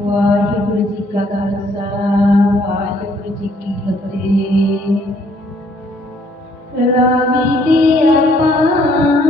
ਵਾਹਿਗੁਰੂ ਜੀ ਕਾ ਖਾਲਸਾ ਵਾਹਿਗੁਰੂ ਜੀ ਕੀ ਫਤਿਹ। ਰਾਵੀ ਦੇ ਪਾਣੀਆਂ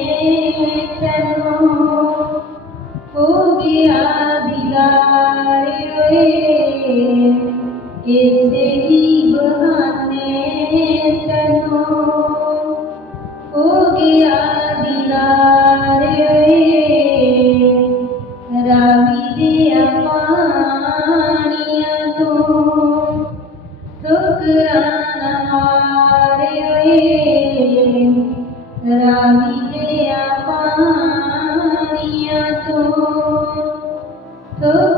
Good.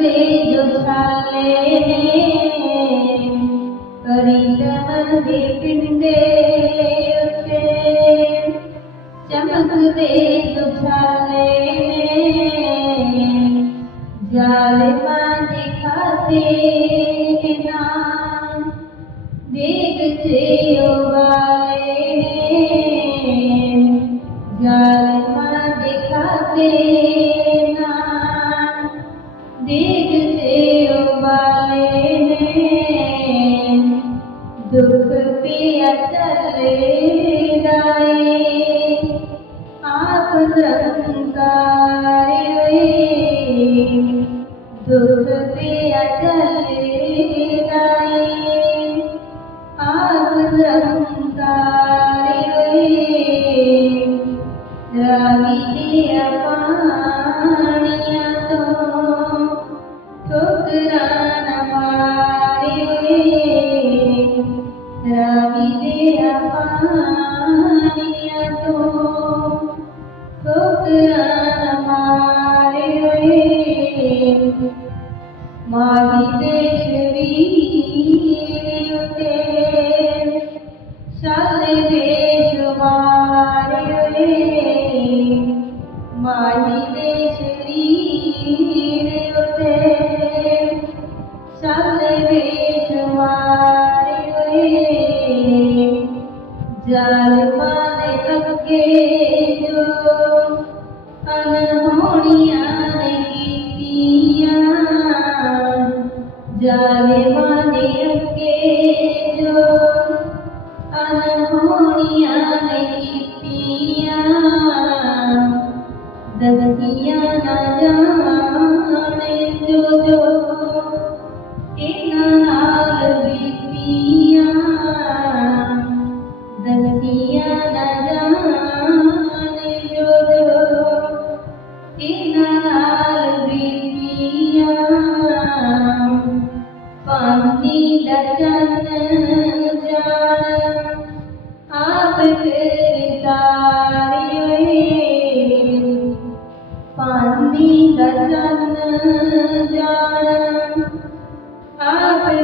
ਚਮਕਦੇ ਜੋ ਛਾਲੇ ਨੇ ਪਰਿਤਮ ਦੇ ਪਿੰਡੇ ਉਤੇ ਚਮਕਦੇ ਜੋ ਛਾਲੇ ਨੇ ਜਾਲਮਾਂ ਦਿਖਾਤੇ ਨਾ ਦੇਖ ਤੇ ਉਗਾਏ ਨੇ ਜਾਲਮਾਂ ਦਿਖਾਤੇ ਨਾ देखते उबाले हैं, दुख पिया चले दाए आप संसारे दुख पिया चले दाए आप संसार মাহিতেশ বীরতে সদেশ মারে মাহিতেশ বীরতে সদেশ মারে জল মানে তকে जो अनहोनिया जाने माने के जो अन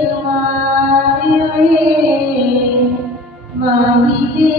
তোমায় মাগিতে